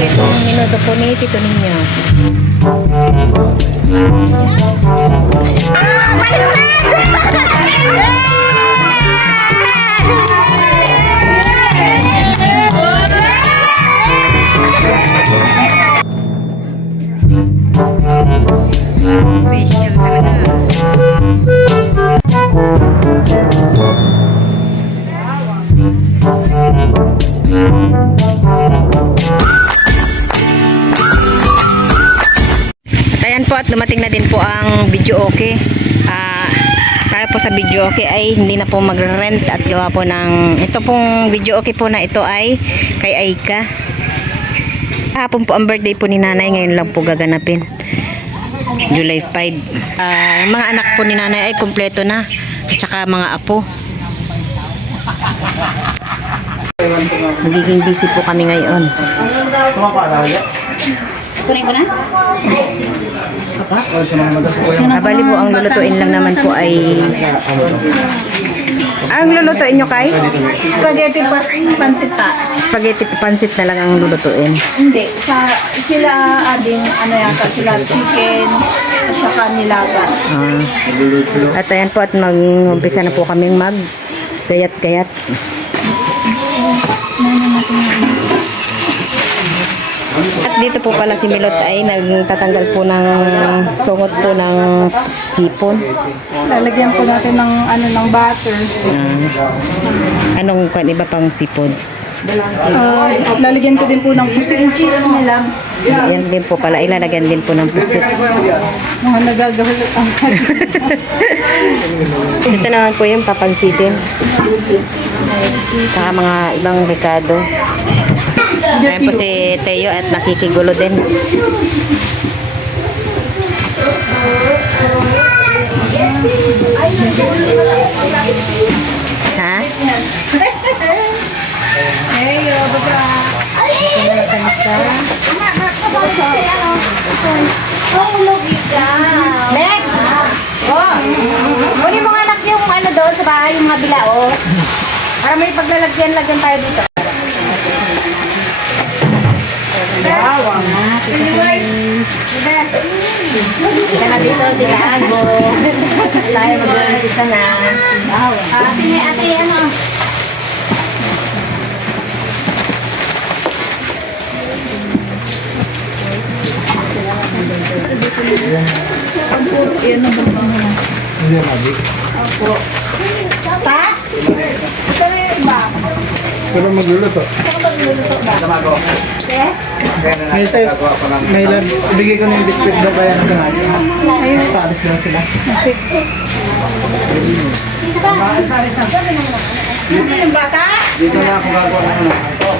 po itong minuto po ni Tito Ninyo. Special talaga. Ayan po, at dumating na din po ang video okay. Kaya po sa video okay ay hindi na po magre-rent at gawa po ng ito pong video okay po na ito ay kay Aika. Hapon po ang birthday po ni nanay, ngayon lang po gaganapin. July 5. Mga anak po ni nanay ay kumpleto na, at saka mga apo. Magiging busy po kami ngayon. Kunin ko na? Bali po, ang lulutuin lang naman po ay ang lulutuin nyo kay? Spaghetti pansit pa. Spaghetti pansit na lang ang lulutuin. Hindi. Sila ading ano yata, sila chicken at saka nilaga. At ayan po, at mag-umpisa na po kaming mag-gayat-gayat. At dito po pala si Milot ay nagtatanggal po ng sungot po ng hipon. Lalagyan po natin ng ano ng butter. Anong iba pang seafoods? Lalagyan ko din po ng pusit cheese nila. Yan din po pala, ilalagyan din po ng pusit. Mga nagagahulot ang Ito naman po yung papansitin. Saka mga ibang rekado. Ayan po si Teo at nakikigulo din. Ha? Heyo, baga. Nek! Oh! Kunin mo nga anak yung ano doon sa bahay, yung mga bilao. Para may paglalagyan-lagyan tayo dito. Bawang. Kita na dito, Tita Ago. Tayo mag-umpisa na. Ate, ano? Yan ang bang. Hindi magic. Opo. Ta? Ito na yung iba. Pero magluluto. May size. May lab. Ibigay ko na yung biscuit daw kaya ng kanali. Ayun. Paalis lang sila. Masik. Dito yung bata? Dito na ako gagawa ng ano. Ito.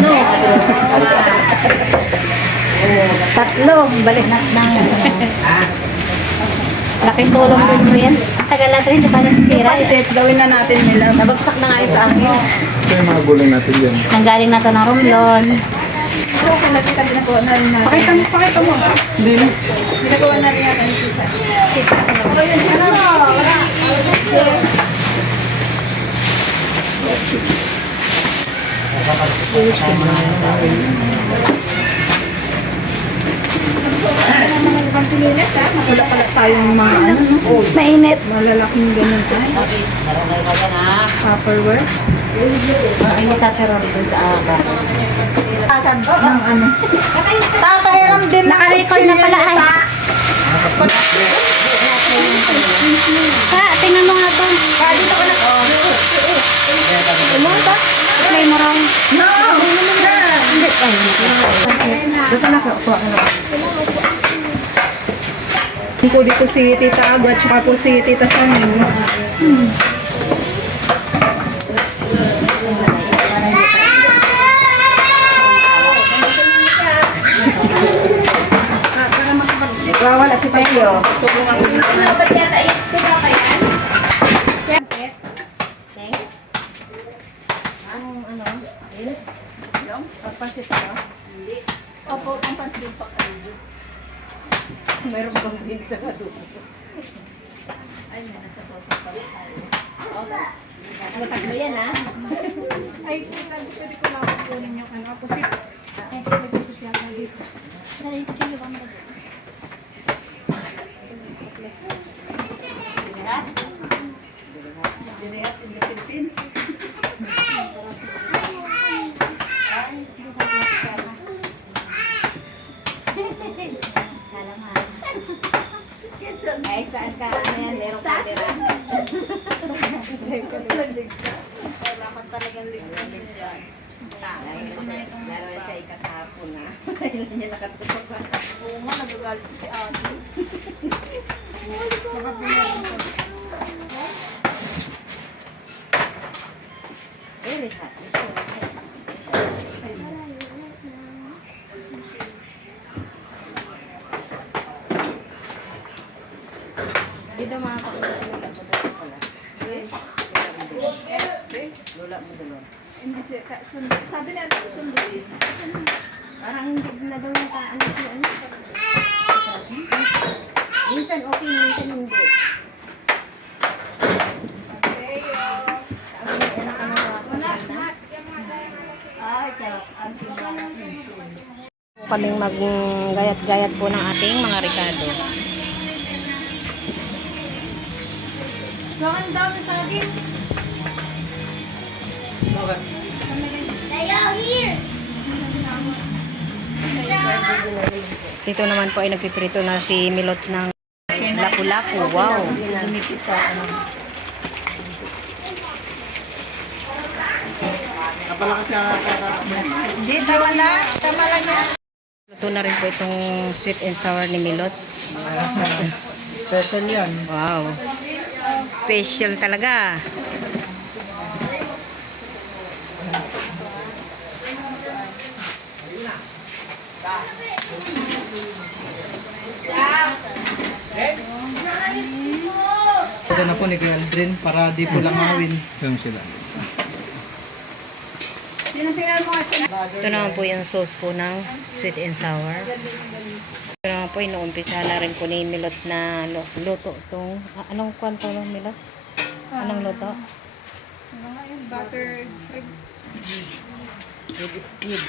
No. Tatlo. Balik na. Laking tulong din mo yan. Tagal natin, di ba na sira? Set, gawin na natin nila. Nabagsak na nga yung sa akin. Ito yung mga gulay natin dyan. Nanggaling na to ng Romblon. So, kita ginagawa na rin natin. Pakita mo. Hindi mo. Ginagawa na rin natin. Sita. Wala pala tayong mga ano, Mainit. malalaking ganyan tayo. Tupperware. Ay, natateror doon sa aga. Ng ano. Tatahiram din na Naka-record na pala ay. Tingnan mo nga to. Dito ko na. Ano to? Play mo raw. No! Hindi. Ay, Dito na ko. Po dito si Tita Agua at saka po si Tita Sanin. wala si Tayo. Opo, ang pansin pa kayo. Mayroon bang bin sa adobo? Ay, may nagkatoto pala tayo. Matag mo yan, ha? Ay, pwede ko lang. kunin yung ano, pusit. May pusit yata dito. Ay, saan ka? Ano yan? Meron ka tira. Dapat talagang ligtas dyan. Laro sa ikatapon na. Hindi niya nakatutok pa. Oo nga, nagagalit si ate. Very hot. Dito mga kapatid nila po dito pala. Lula mo dulon. Hindi siya, sabi na sunduin. Parang hindi na daw yung ano si ano. Minsan okay, minsan hindi. Ay, kaya Kaming maggayat-gayat po ng ating mga Ricardo. Lakan daw na saging. Okay. Dito naman po ay nagpiprito na si Milot ng lapu-lapu. Wow! Kapala kasi ang Hindi, tama na. Tama lang yan. Luto na rin po itong sweet and sour ni Milot. special yan. Wow! Special talaga. Ito na po ni Kuya Aldrin para di po lang mawin. Yung sila. Tinatingnan mo ito. Ito naman po yung sauce po ng sweet and sour. Ito naman po, inuumpisa na rin po ni Milot na luto itong, anong kwanto ng Milot? Anong luto? Mga yung buttered shrimp. With squid.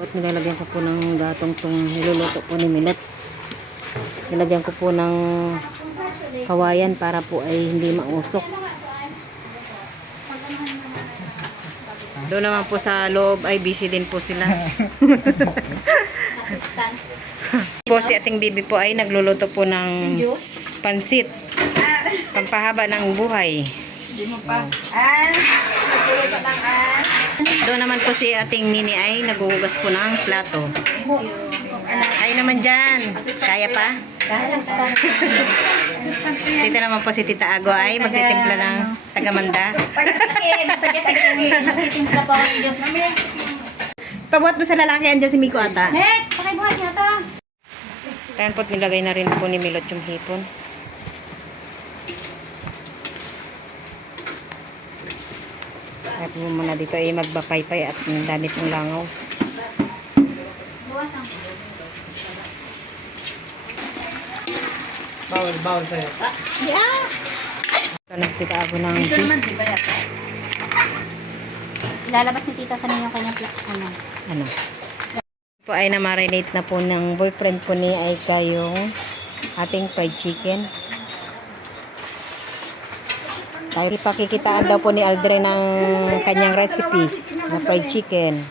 At nilalagyan ko po ng gatong tong niluluto po ni Milot. Nilagyan ko po ng kawayan para po ay hindi mausok. Doon naman po sa loob ay busy din po sila. Po si ating bibi po ay nagluluto po ng pansit. Pampahaba ng buhay. Hindi mo pa. Naguluto ng Doon naman po si ating Mini ay naguhugas po ng plato. Ay naman dyan. Kaya pa? Dito naman po si Tita Ago ay magtitimpla ng tagamanda. Pabuhat mo sa lalaki, andyan si Miko ata. Net, pakibuhat niya ata. Ayan po, nilagay na rin po ni Milot yung hipon. Kaya po muna dito ay magbapaypay at ang dami pong langaw. Bawal sa'yo. Ito na si Tita Ago ng juice. Lalabas ni tita sa yung kanyang ano. Ano? Po ay na-marinate na po ng boyfriend ko ni ay kayong ating fried chicken. Dahil pakikitaan daw po ni Aldrin ng kanyang recipe na fried chicken.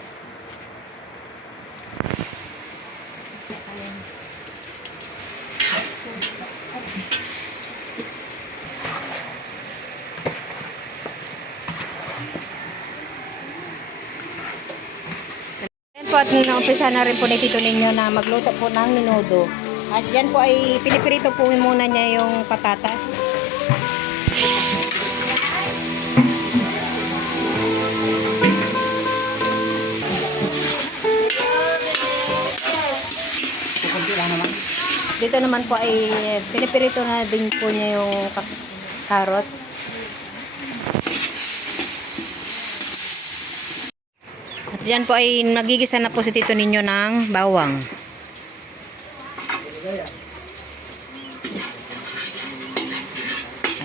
Ayan po at naumpisa na rin po ni Tito Ninyo na magluto po ng menudo. At yan po ay pinipirito po muna niya yung patatas. Dito naman po ay pinipirito na din po niya yung carrots. Yan po ay nagigisa na po si Tito ninyo ng bawang.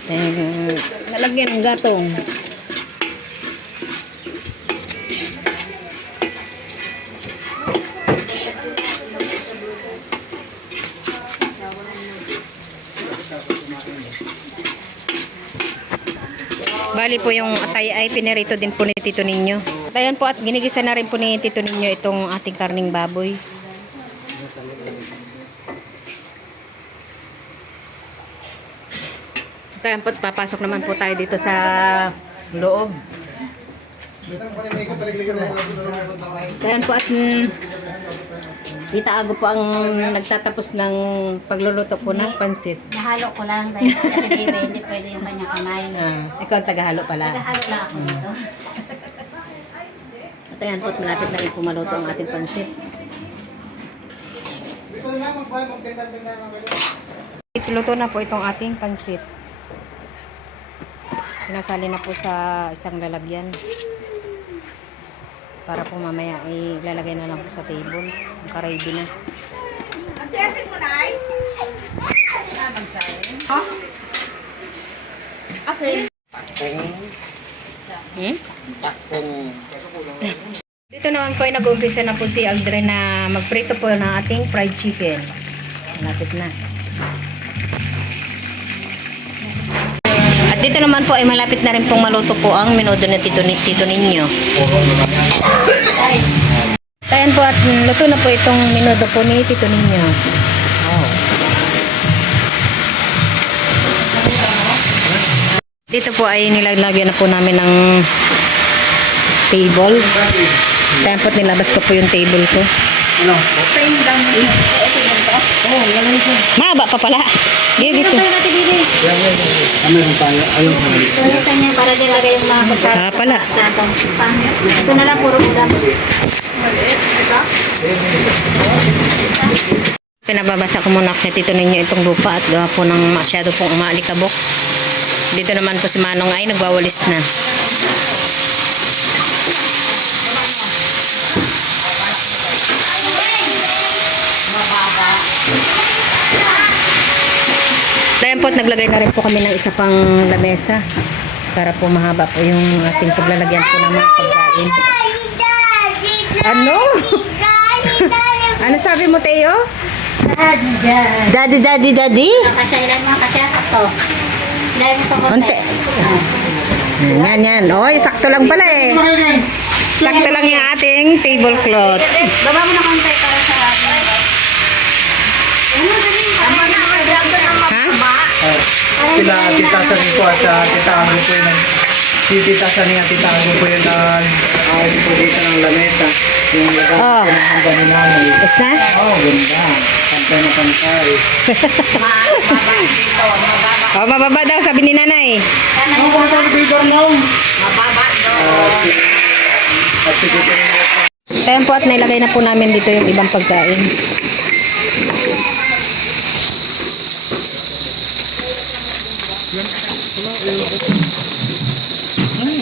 At nalagyan ng gatong. Bali po yung atay ay pinirito din po ni Tito ninyo. At ayan po at ginigisa na rin po ni Tito ninyo itong ating karning baboy. At ayan po, papasok naman po tayo dito sa loob. Ayan po at Tita Ago po ang nagtatapos ng pagluluto po ng pansit. Nahalo ko lang dahil hindi pwede yung kanya kamay. Ikaw ang taghalo pala. Nahalo lang ako dito. At ayan po, malapit na rin po maluto ang ating pansit. Luto na po itong ating pansit. Sinasali na po sa isang lalagyan. Para po mamaya ilalagay na lang po sa table. Naka-ready na. Antiyasin mo na ay? Ha? Asin. Dito naman po ay nag-umpisa na po si Aldrin na magprito po ng ating fried chicken. Malapit na. At dito naman po ay malapit na rin pong maluto po ang minuto na tito ninyo. Ayan po at luto na po itong minuto po ni Tito ninyo. Dito po ay nilalagyan na po namin ng table. Ayan po nilabas ko po yung table ko. Mahaba pa pala. Dito. Tulisan niya para nilagay yung mga kutsara. Pala. Ito na lang, puro ulam. Pinababasa ko muna kay Tito ninyo itong lupa at gawa po ng masyado pong umaalikabok. Dito naman po si Manong ay nagwawalis na. Ayan po, naglagay na rin po kami ng isa pang lamesa para po mahaba po yung ating paglalagyan po ng mga pagkain. Ano? Ano sabi mo, Teo? Daddy, daddy, daddy? Kasya, ilan mga kasya? Sakto. Ilan ito ko? Unti. Yan, yan. Oy, sakto lang pala eh. Sakto lang yung ating tablecloth. Baba mo na konti para sa atin. Ha? Sila Tita Sani po at Tita Ago po yung Tita Sani at Tita Ago po yung nag-aawit po dito ng lamesa. Yung lagang Oh. hanggang ni nanay. Tapos na? Oh, ganda. Pantay na pantay. Oh, mababa daw, sabi ni nanay. Ang pantay ni Tita Arnaw. At si Tita Arnaw. Ayan po at nailagay na po namin dito yung ibang pagkain.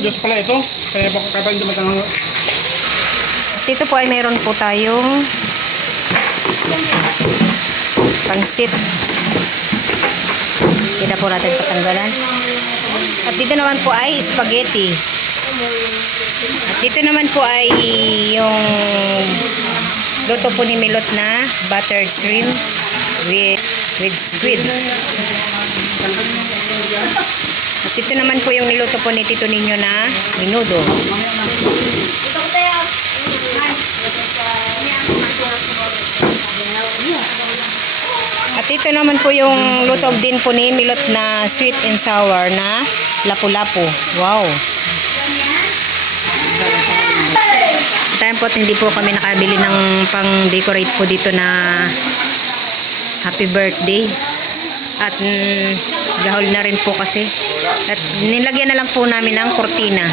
Diyos pala ito. Kaya baka kata hindi matanong. Dito po ay meron po tayong pansit. Kita po natin patanggalan. At dito naman po ay spaghetti. At dito naman po ay yung luto po ni Milot na buttered shrimp with squid. At ito naman po yung niluto po ni Tito ninyo na minudo. At ito naman po yung luto din po ni Milot na sweet and sour na lapu-lapu. Wow! Time po at hindi po kami nakabili ng pang-decorate po dito na happy birthday. At gahol na rin po kasi. At nilagyan na lang po namin ng kortina.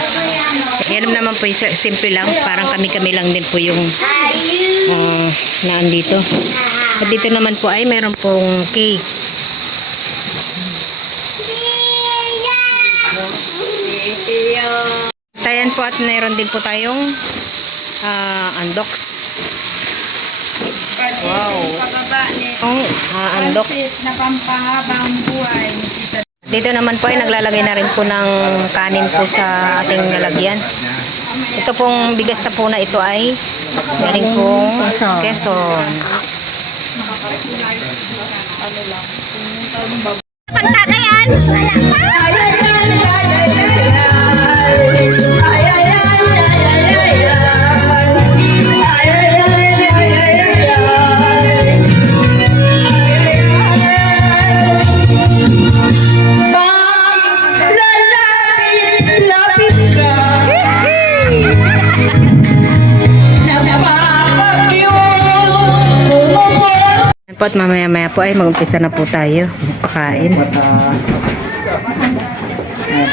Yan naman po yung simple lang. Parang kami-kami lang din po yung naandito. At dito naman po ay meron pong cake. Ayan po at meron din po tayong Andox. Wow. Andox. Na pampahabang buhay. Dito naman po ay naglalagay na rin po ng kanin po sa ating lalagyan. Ito pong bigas na po na ito ay galing pong Quezon. Pantaka yan! Po at mamaya-maya po ay mag-umpisa na po tayo pakain.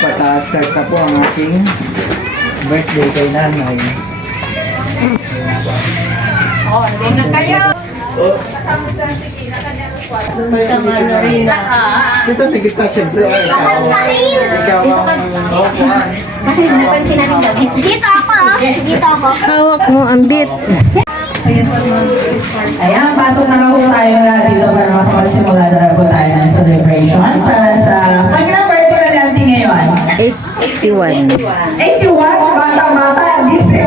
Pata-start na po ang aking birthday kay nanay. Dito sa gitna siyempre. Ikaw ang Dito ako. Dito ako. Hawak mo ang bit. Ayan, pasok na po tayo na dito para makapagsimula na po tayo ng celebration para sa kanyang birthday na natin ngayon. 81. 81, bata-bata, 18.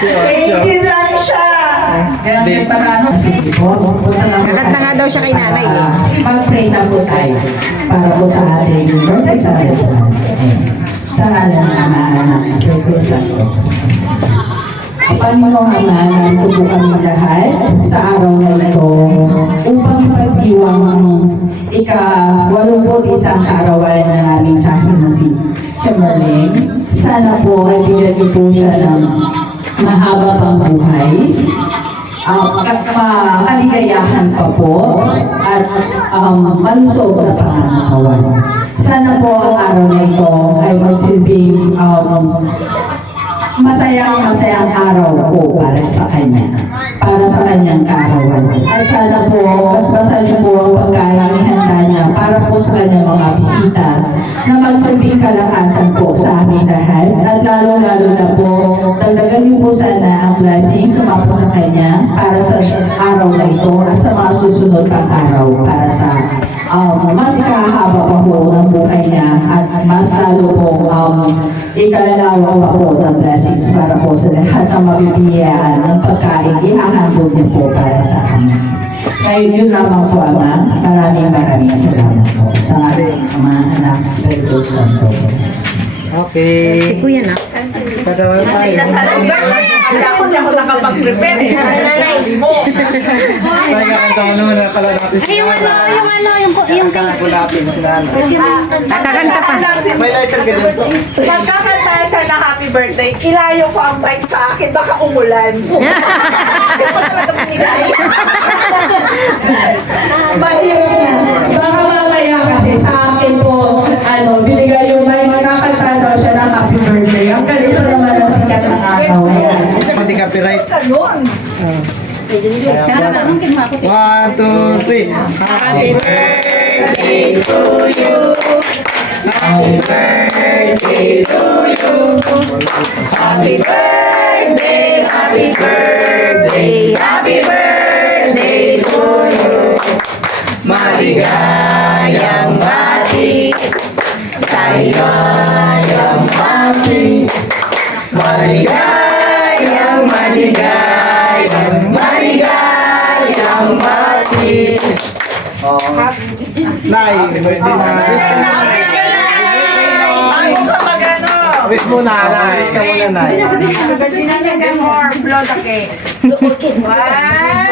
18 lang siya. Ganun para ano? Kakanta nga daw siya kay nanay eh. Mag-pray na po tayo para po sa ating birthday celebration. Sa ngalan ng Ama, Anak, at Espiritu Santo. Panginoong Ama, nandito po kami lahat sa araw na ito upang ipagdiwang ang ika-81 kaarawan ng aming tiyahin na si Merling. Sana po ay bigyan niyo po siya ng mahaba pang buhay, kaligayahan pa po, at malusog na pangangatawan. Sana po ang araw na ito ay magsilbing masayang araw po para sa kanya, para sa kanyang kaarawan. At sana po, basbasan niyo po ang pagkain handa niya para po sa kanyang mga bisita na magsilbing kalakasan po sa aming lahat. At lalo-lalo na po, dagdagan niyo po sana ang blessing sumapo sa kanya para sa araw na ito at sa mga susunod pang araw para sa mas ikahaba pa po ng buhay niya at mas lalo po ikalalawang pa po ng blessings para po sa lahat ng mabibiyaan ng pagkain ihahandog niyo po para sa kanya. Ngayon yun lamang po, Ama. Maraming salamat po sa ating mga anak sa Espiritu Santo. okay. Si Kuya na. Padawan tayo. Kasi ako hindi ako nakapag-prepare eh. Kaya kanta mo naman na pala natin si nanay. yung Kanta ko natin si nanay. kakanta pa. May lighter ka dito. Magkakanta siya na happy birthday, ilayo ko ang mic sa akin, baka umulan. Hindi ko talaga binigay. Mahirap na. Baka mamaya kasi sa akin po, binigay yung may magkakanta daw siya ng happy birthday. Ang ganito naman ang sikat ng araw. Pati copyright. Ganun. Kaya po. 1, 2, 3. Happy birthday to you. Happy birthday to you. Happy birthday, happy birthday, happy birthday to you. Maligayang bati sa iyong bati. Maligayang bati. Nay, birthday na. Bago ka mag-ano. Wish mo na, Nay. Wish ka muna, Nay. Dinanagan more, blow the cake. One.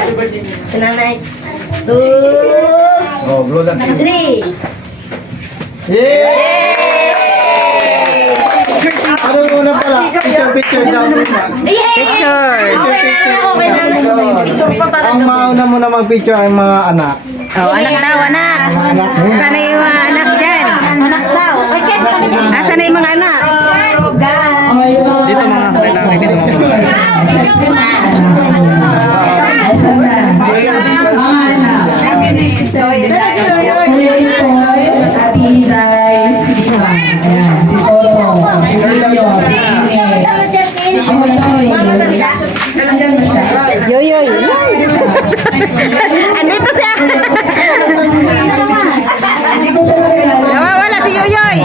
Sinanay. 2, Oh, blow the kiss. 3. Yay! Ano muna pala? Picture daw muna. Picture. Ang mauna muna mag-picture ang mga anak. Oh, anak daw, anak. Anak mo? Sana yung mga anak dyan. Anak daw. Okay, Nasaan na yung mga anak? Dito mga kailangan. Dito mga Mga anak. Kuya Itoy, at Inday, Diva. Ayan, si Toto, si Rinyo, si Ine. Yoyoy. Andito siya. Nawawala si Yoyoy.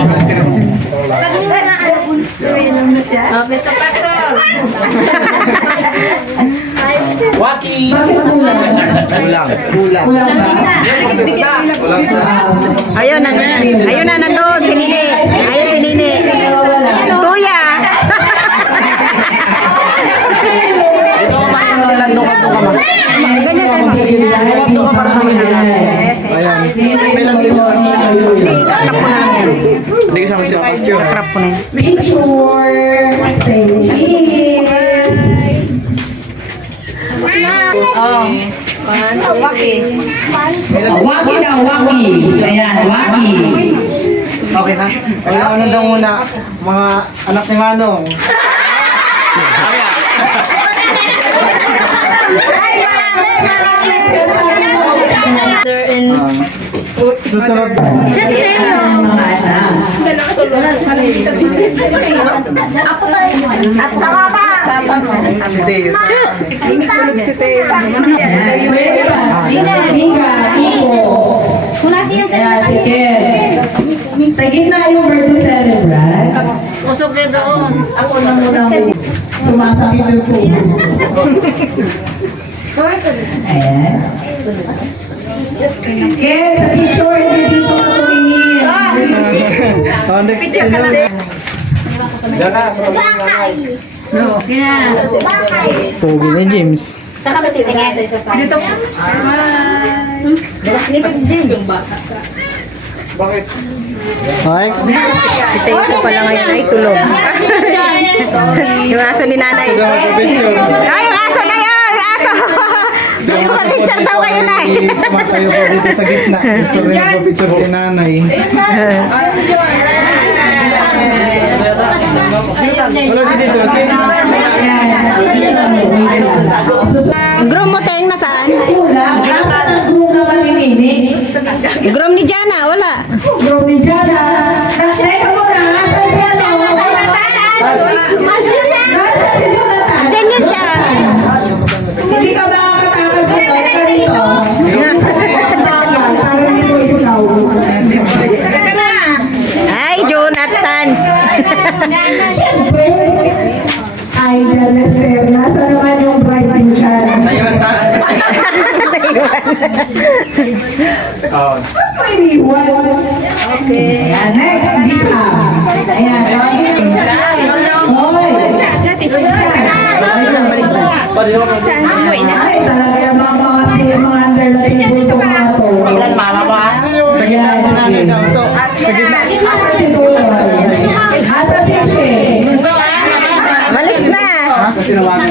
Waki! Kulang. Kulang ba? Ayun na, nandun, si Nini. Ayun si Nini. Tuya. Ganyan tayo. Ito ka para sa amin. Ayan. May lang dito. Hindi ka sama siya. Trap ko na yun. Picture. Say cheese. Waki daw, waki. Ayan, waki. Okay na? Kaya ano daw muna, mga anak ni Manong. Susunod. Ayan, mga anak. Si Teo. Mika, Iko. Ayan, si Ken. Sa gitna yung birthday celebrant. Usok na doon. Ako na muna sumasakit yung tubo. Ayan. Ken, sa picture, hindi dito ka tumingin. Oh, next sinunod. Pogi ni James. Saan ka ba sitingin? Dito. Next. Si Teo ko pala ngayon ay tulog. Yung aso ni nanay. Ito magpapicture. Ay, yung aso na yun! Yung aso! Yung picture daw kayo na eh. Tumatayo po dito sa gitna. Gusto rin magpapicture kay nanay. Wala si dito. Groom mo, Teng, nasaan? Nasaan ang groom na malinini? Groom ni Jana, wala. Groom ni Jana. Teka muna, nasaan si ano? Nasaan si Jonathan? Diyan yun siya. Hindi ka makakatakas dito. Teka dito. Para hindi mo islaw. Ay, Jonathan. Siyempre, idol na sir. Nasa naman yung bride mo dyan? Ano iniwan? Okay. Ayan, next, Dita. Ayan, Hoy. Ay, talaga mga under the table to mga to. Sa gitna si nanay daw ito. Sa gitna. Asa si Tuloy? Asa si She? Malis na. Ha? Tinawagan.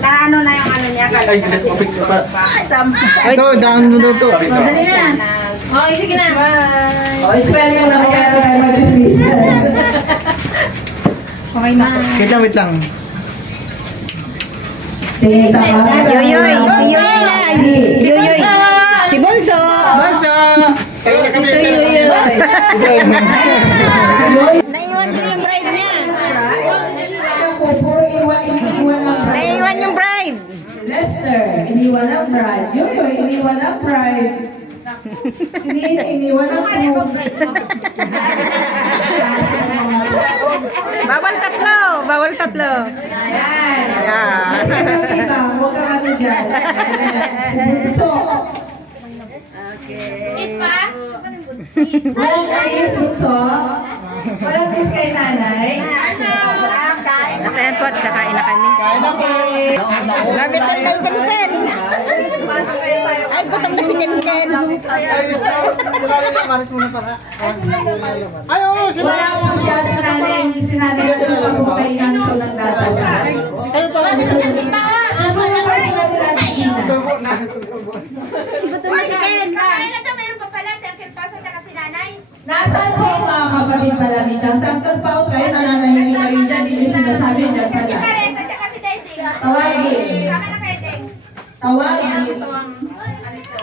Naano na yung ano niya? Ay, picture pa. Ito, down mo daw ito. Oh, sige na. O, spell mo na kaya tayo mag-dismiss. Wait lang. Tingin sa camera. Yoyoy, si Yoyoy na. Yoyoy. Si Bonso. Naiwan din yung bride niya. Puro iniwan ang bride. Naiwan yung bride. Lester, iniwan ang bride. Yoyoy, iniwan ang bride. Si Nina, iniwan ang bride. Bawal tatlo. Bawal tatlo. Ayan. Yeah. Sabi ba, huwag ka ano dyan. So, Kiss pa? walang kiss bunso. Walang kiss kay nanay. Nakayan po at kakain na kami. Gamit ang may Ken. Ay, gutom na si Ken. Maris muna para. Walang sinanay na pagpapainan ko ng gatas. Nasaan po ang mga kapatid pala ni Chang? Sa Uncle Pao, kayo nananahimik kayo dyan. Hindi nyo sinasabi dyan pala. Tawagin. Tawagin.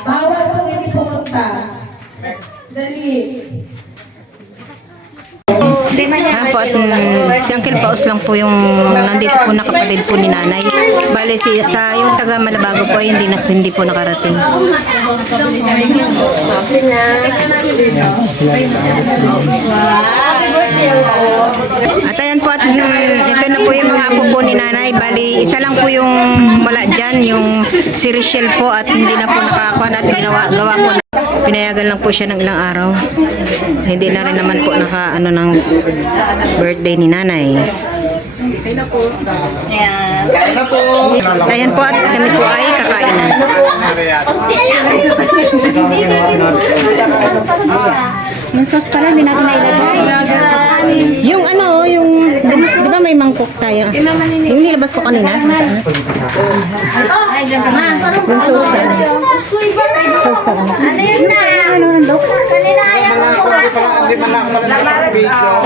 Bawal pong hindi pumunta. Dali. po, at si Uncle Paus lang po yung nandito po na kapatid po ni nanay. Bale, sa yung taga Malabago po ay hindi po nakarating. At ayan po, at ito na po yung mga apo po ni nanay. Bali, isa lang po yung wala dyan, yung si Richelle po, at hindi na po nakakakuan at gawa po na. Pinayagan lang po siya ng ilang araw. Hindi na rin naman po ano ng birthday ni nanay. Ayan po, at kami po ay kakain na. Yung sauce pala, hindi natin nailagay. Yung di ba may mangkok tayo? Yung nilabas ko kanina. Ay, ganda ma. Yung sauce na. Sauce na. Ano yun na? Ano ng dox? Kanina ayaw mo pumasok. Hindi man lang pala sa video.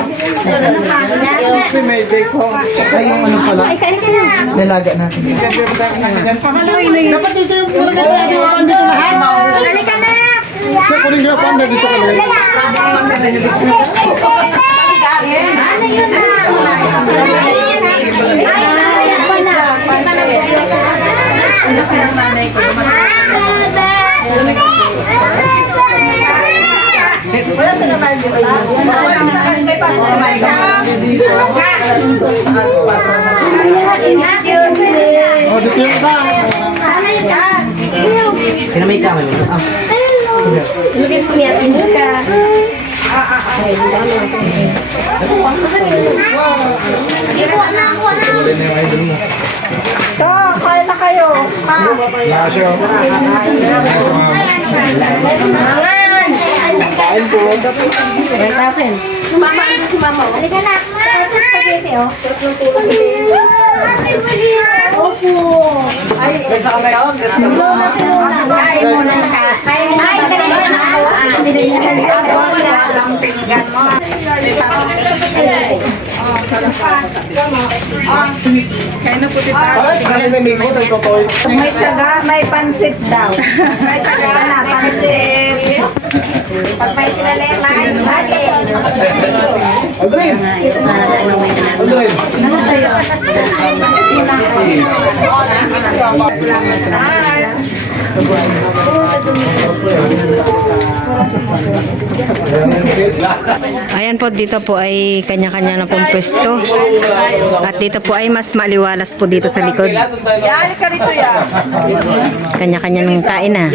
May bake home. Ay, yung ano pala. Ay, kain ka na. Nilaga natin. Dapat dito yung pula ka tayo. Dito lahat. Halika na. Sa kuling nga panda dito ka lang. Ano yun na? Ay, ayaw ko na. Wala sa naman yung excuse me. O, dito yung ba? Sinamay ka mo. Excuse me, hindi ka. To, kain na kayo. Pa. Lasyo. Kain po. Mama, si mama. Halika na. Spaghetti, oh. Opo. Ay, may sa kamay ako. Kain mo na ka. Ay, dali na. Ang pinggan mo. May tsaga, may pansit daw. May tsaga na, pansit. Pag may kinalema, ay lagi. Aldrin! Aldrin! Ayan po, dito po ay kanya-kanya na pong pwesto. At dito po ay mas maliwalas po dito sa likod. Yan, ka rito yan. Kanya-kanya nung kain na.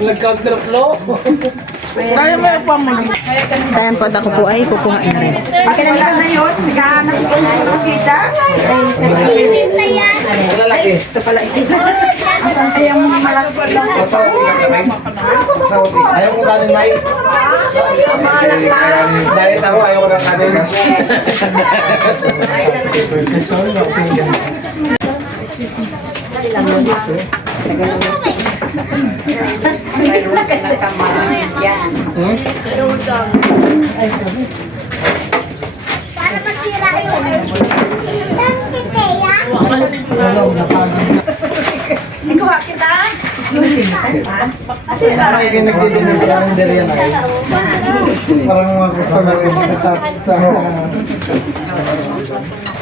Nag-counterflow? Kaya mo yung pamuli. Ayan po, at ako po ay kukuha na rin. Pagkakita na yun, naghahanap ko ng makita. Lalaki. Ito pala ito. Asan kaya mga malaki lang? Masawati ka kami? Masawati. Ayaw ko kanin, May. Dahil ako, ayaw ko ng kanin. Para masira yun. Ikuha kita. Parang kayo nagdidinig sa calendar yan ay. Parang mga customer ko.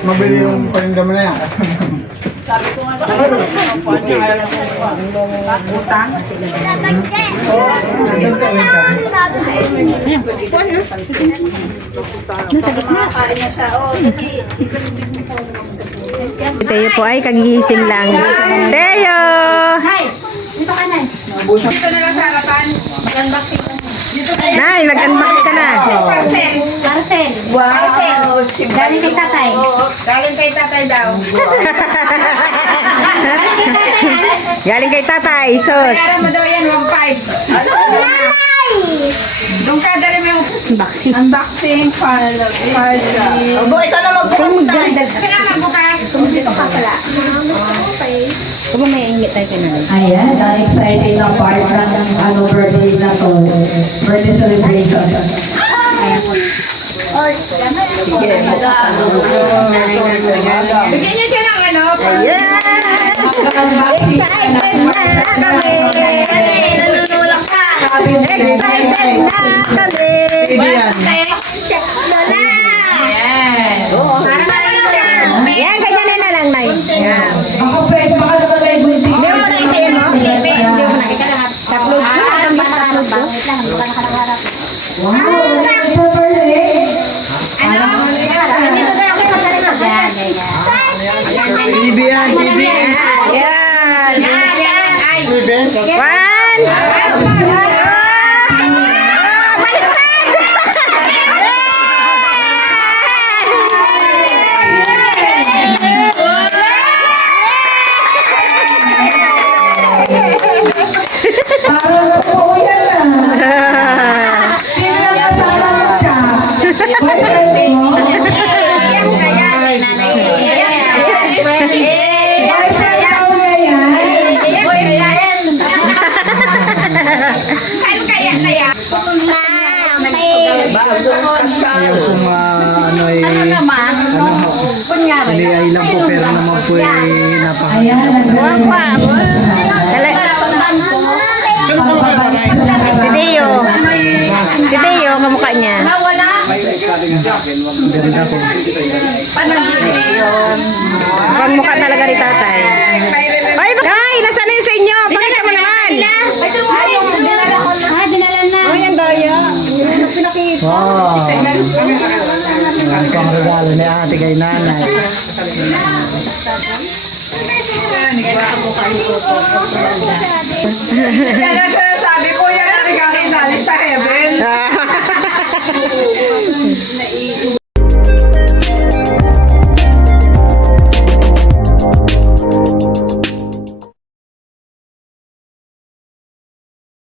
Mabili yung paninda mo na yan. Makakain na siya. Oh, dali. Teo po ay kagigising lang. Teo! Hay! Dito ka na. Dito na lang sa harapan. Nay, mag-unbox ka na. Parcel. Marcel. Wow. Galing kay tatay. Galing kay tatay daw. Galing kay tatay, sos. Kaya mo daw yan, 1.5. Doon ka, dali mo yung unboxing file. Obo, ikaw na magbukas. Kaya magbukas. Dito ka pala. Okay. Kung may ingit tayo kay nanay. Ayan, ang exciting na part ng birthday na to. Birthday celebration. Bigyan niyo siya ng ano. Excited na kami! Nanunulak ka. Excited na kami. TV yan. Yan, ganyan na lang, Nay. Yan. Ako pwede, baka naman may buntik. Hindi mo na isa yan, no? Hindi mo na. Upload ko. Upload ko. Wow, sa birthday. TV yan, TV. Yan. One. Baliktad! Parang totoo yan ah. Sino yung kasama mo siya? Boyfriend mo? Boyfriend daw niya yan? Yung kung ano ay, hindi ay lang po, pero naman po ay napaka. Ayan, Wapa. Si Dio. Si Dio, kamukha niya. Ganda po. Mukhang mukha talaga ni tatay. Ay, Kay, nasaan na yun sa inyo? Pakita mo naman. Dinalan na. Wow. Ang pang regalo ni ate kay nanay. Yan ang sinasabi ko,